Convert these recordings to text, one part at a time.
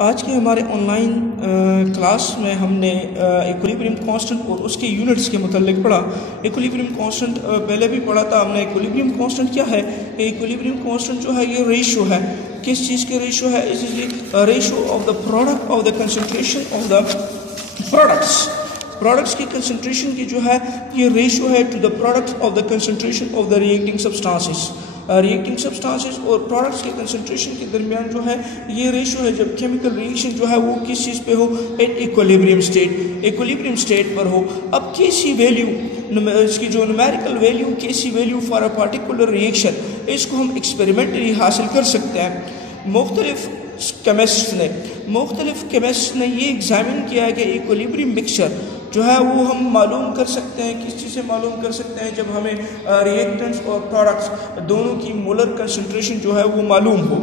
आज के हमारे ऑनलाइन क्लास में हमने इक्विलिब्रियम कांस्टेंट और उसके यूनिट्स के मुतालिक पढ़ा। इक्विलिब्रियम कांस्टेंट पहले भी पढ़ा था हमने। इक्विलिब्रियम कांस्टेंट क्या है? इक्विलिब्रियम कांस्टेंट जो है ये रेशियो है। किस चीज़ के रेशियो है? It is ratio of the product of the concentration of the products की कंसंट्रेशन की जो है ये रेशियो है to the products of the concentration of the reacting substances और प्रोडक्ट्स के कंसंट्रेशन के दरमियान जो है ये रेशियो है जब केमिकल रिएक्शन जो है वो किस चीज़ पे हो? एट इक्विलिब्रियम स्टेट पर हो। अब केसी वैल्यू, इसकी जो numerical value KC value for a particular reaction, इसको हम एक्सपेरिमेंटली हासिल कर सकते हैं। मुख्तलिफ केमिस्ट ने ये एग्जामिन किया है कि इक्विलिब्रियम मिक्सचर जो है वो हम मालूम कर सकते हैं। किस चीज़ से मालूम कर सकते हैं? जब हमें रिएक्टेंट्स और प्रोडक्ट्स दोनों की मोलर कंसंट्रेशन जो है वो मालूम हो।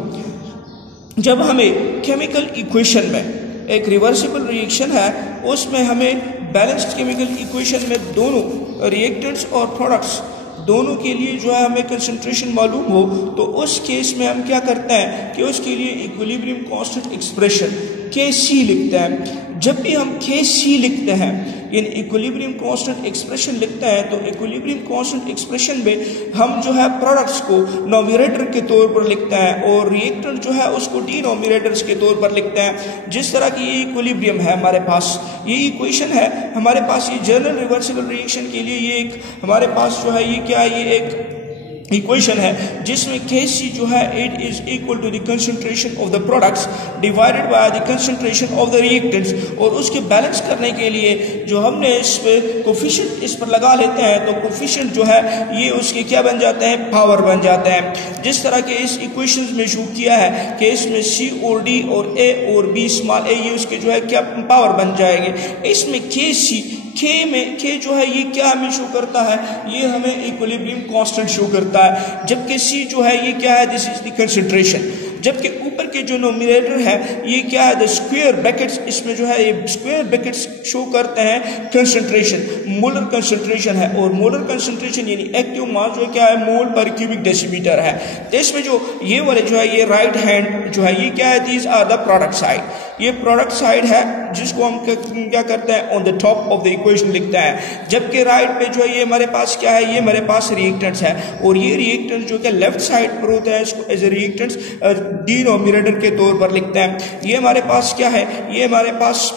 जब हमें केमिकल इक्वेशन में एक रिवर्सिबल रिएक्शन है उसमें हमें बैलेंस्ड केमिकल इक्वेशन में दोनों रिएक्टेंट्स और प्रोडक्ट्स दोनों के लिए जो है हमें कंसंट्रेशन मालूम हो, तो उस केस में हम क्या करते हैं कि उसके लिए इक्विलिब्रियम कांस्टेंट एक्सप्रेशन Kc लिखते हैं। जब भी हम Kc लिखते हैं यानी इक्विलिब्रियम कांस्टेंट एक्सप्रेशन लिखते हैं तो इक्विलिब्रियम कांस्टेंट एक्सप्रेशन में हम जो है प्रोडक्ट्स को नॉमिनेटर के तौर पर लिखते हैं और रिएक्टेंट जो है उसको डिनोमिनेटर्स के तौर पर लिखते हैं। जिस तरह की ये इक्विलिब्रियम है हमारे पास, ये इक्वेशन है हमारे पास, ये जनरल रिवर्सिबल रिएक्शन के लिए ये एक हमारे पास जो है ये क्या है, ये एक इक्वेशन है जिसमें Kc जो है it is equal to the concentration of the products divided by the concentration of the reactants. और उसके बैलेंस करने के लिए जो हमने इस पे कोफिशिएंट इस पर लगा लेते हैं तो कोफिशिएंट जो है ये उसके क्या बन जाते हैं? पावर बन जाते हैं। जिस तरह के इस इक्वेशन में शो किया है कि इसमें C और D और A और B स्मॉल a ये उसके जो है क्या पावर बन जाएंगे। इसमें K जो है ये क्या हमें शो करता है? ये हमें इक्विलिब्रियम कांस्टेंट शो करता है। जबकि C जो है ये क्या है? This is the concentration. जबकि ऊपर के जो नोमिनेटर है ये क्या है? द स्क्वायर ब्रैकेट्स, इसमें जो है ये स्क्वायर ब्रैकेट्स शो करते हैं कंसंट्रेशन, मोलर कंसंट्रेशन है। और मोलर कंसंट्रेशन यानी एक्टिव मास जो क्या है? मोल पर क्यूबिक डेसीमीटर है। तो इसमें जो ये वाले जो है ये राइट हैंड जो है ये क्या है? These are the product side. ये प्रोडक्ट साइड है जिसको हम क्या करते हैं? On the top of the equation लिखते हैं। जबकि राइट पे जो है ये हमारे पास क्या है? ये हमारे पास रिएक्टेंट्स है और ये रिएक्टेंट्स जो कि लेफ्ट साइड पर होते हैं इसको एज ए रिएक्टेंट्स डिनोमिनेटर के तौर पर लिखते हैं। ये हमारे पास क्या है? ये हमारे पास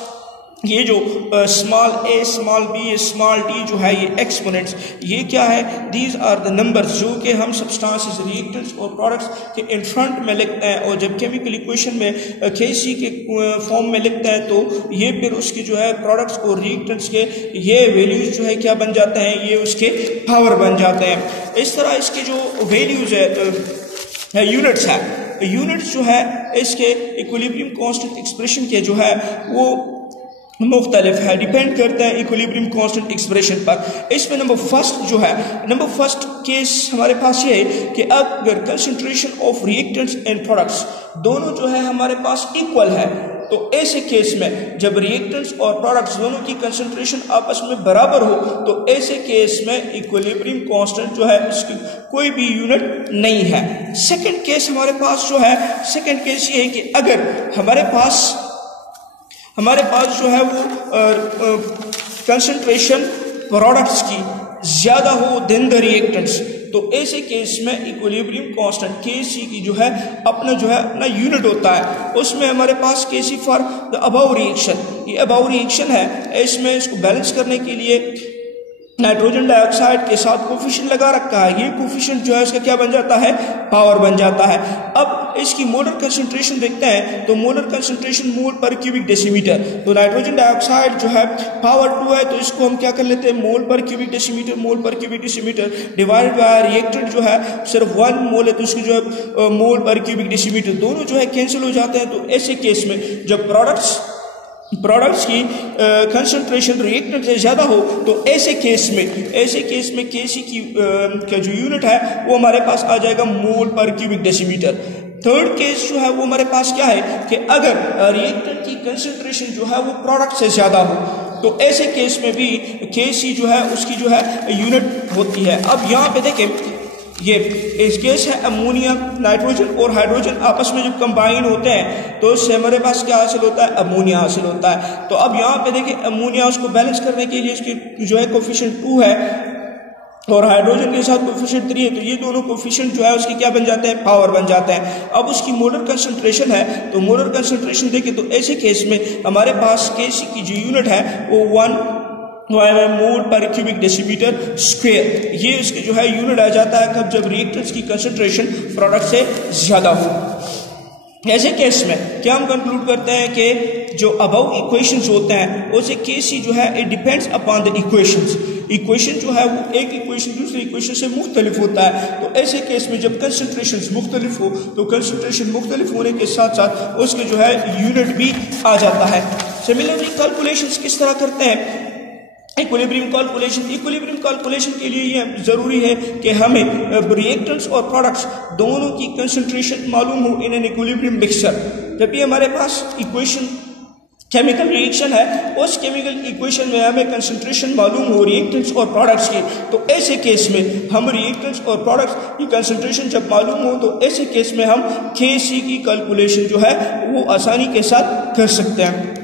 ये जो small a small b small d जो है ये एक्सपोनेंट्स, ये क्या है? दीज आर द नंबर्स जो कि हम सब्सटेंसेस रिएक्टेंट्स और प्रोडक्ट्स के इन फ्रंट में लिखते हैं। और जब केमिकल इक्वेशन में Kc के फॉर्म में लिखते हैं तो ये फिर उसके जो है प्रोडक्ट्स और रिएक्टेंट्स के ये वैल्यूज जो है क्या बन जाते हैं? ये उसके पावर बन जाते हैं। इस तरह इसके जो वैल्यूज है यूनिट्स है, यूनिट्स जो है इसके इक्विलिब्रियम कांस्टेंट एक्सप्रेशन के जो है वो मुख्तलिफ है, डिपेंड करता है इक्विलिब्रियम कांस्टेंट एक्सप्रेशन पर। इसमें नंबर फर्स्ट केस हमारे पास ये है कि अगर concentration of reactants and products दोनों जो है हमारे पास इक्वल है तो ऐसे केस में जब रिएक्टेंट्स और प्रोडक्ट्स दोनों की कंसंट्रेशन आपस में बराबर हो तो ऐसे केस में इक्विलिब्रियम कांस्टेंट जो है इसकी कोई भी यूनिट नहीं है। सेकंड केस हमारे पास जो है, सेकंड केस ये है कि अगर हमारे पास जो है वो कंसंट्रेशन प्रोडक्ट्स की ज्यादा हो देन द रिएक्टेंट्स, तो ऐसे केस में इक्विलिब्रियम कांस्टेंट Kc की जो है अपना यूनिट होता है। उसमें हमारे पास Kc for the above reaction, ये अबव रिएक्शन है। इसमें इसको बैलेंस करने के लिए नाइट्रोजन डाइऑक्साइड के साथ कोफिशिएंट लगा रखा है। ये कोफिशिएंट जो है इसका क्या बन जाता है? पावर बन जाता है। अब इसकी मोलर कंसंट्रेशन देखते हैं तो मोलर कंसंट्रेशन मोल पर क्यूबिक डेसीमीटर, तो नाइट्रोजन डाइऑक्साइड जो है पावर 2 है तो इसको हम क्या कर लेते हैं? मोल पर cubic decimetre divided by reactant जो है सिर्फ 1 मोल है तो उसकी जो है मोल पर क्यूबिक डेसीमीटर दोनों जो है कैंसिल हो जाते हैं। तो ऐसे केस में जब प्रोडक्ट्स की कंसंट्रेशन रिएक्टेंट से ज्यादा हो तो ऐसे केस में Kc की का जो यूनिट है वो हमारे पास आ जाएगा मोल पर क्यूबिक डेसीमीटर। थर्ड केस जो है वो हमारे पास क्या है कि अगर रिएक्टेंट की कंसंट्रेशन जो है वो प्रोडक्ट से ज्यादा हो तो ऐसे केस में भी Kc जो है उसकी जो है यूनिट होती है। अब यहाँ पे देखें ये इस गैस है अमोनिया, नाइट्रोजन और हाइड्रोजन आपस में जब कंबाइन होते हैं तो इससे हमारे पास क्या हासिल होता है, अमोनिया हासिल होता है। तो अब यहाँ पे देखिए अमोनिया उसको बैलेंस करने के लिए इसकी जो है कोफिशिएंट 2 है और हाइड्रोजन के साथ कोफिशिएंट 3 है, तो ये दोनों कोफिशिएंट जो है उसके क्या बन जाते हैं, पावर बन जाते हैं। अब उसकी मोलर कंसंट्रेशन है, तो मोलर कंसंट्रेशन देखें तो ऐसे केस में हमारे पास Kc की जो यूनिट है वो 1 मोल पर क्यूबिक डेसीमीटर स्क्वायर, ये इसके जो है यूनिट आ जाता है कब, जब रिएक्टेंट्स की कंसंट्रेशन प्रोडक्ट से ज्यादा हो। ऐसे केस में क्या हम कंक्लूड करते हैं कि जो अबव इक्वेशंस होते हैं उसे Kc जो है it depends upon the equations, equation जो है वो एक इक्वेशन दूसरे इक्वेशन से मुख्तलिफ होता है। तो ऐसे केस में जब कंसंट्रेशन मुख्तलिफ हो तो कंसंट्रेशन मुख्तलिफ होने के साथ साथ उसके जो है यूनिट भी आ जाता है। सिमिलरली कैलकुलेशंस किस तरह करते हैं, इक्विलिब्रियम कैलकुलेशन के लिए ये जरूरी है कि हमें रिएक्टेंट्स और प्रोडक्ट्स दोनों की कंसंट्रेशन मालूम हो इन एन इक्विलिब्रियम मिक्सचर। जब भी हमारे पास इक्वेशन केमिकल रिएक्शन है, उस केमिकल इक्वेशन में हमें कंसंट्रेशन मालूम हो रिएक्टेंट्स और प्रोडक्ट्स की, तो ऐसे केस में हम रिएक्टेंट्स और प्रोडक्ट्स की कंसंट्रेशन जब मालूम हो तो ऐसे केस में हम Kc की कैलकुलेशन जो है वो आसानी के साथ कर सकते हैं।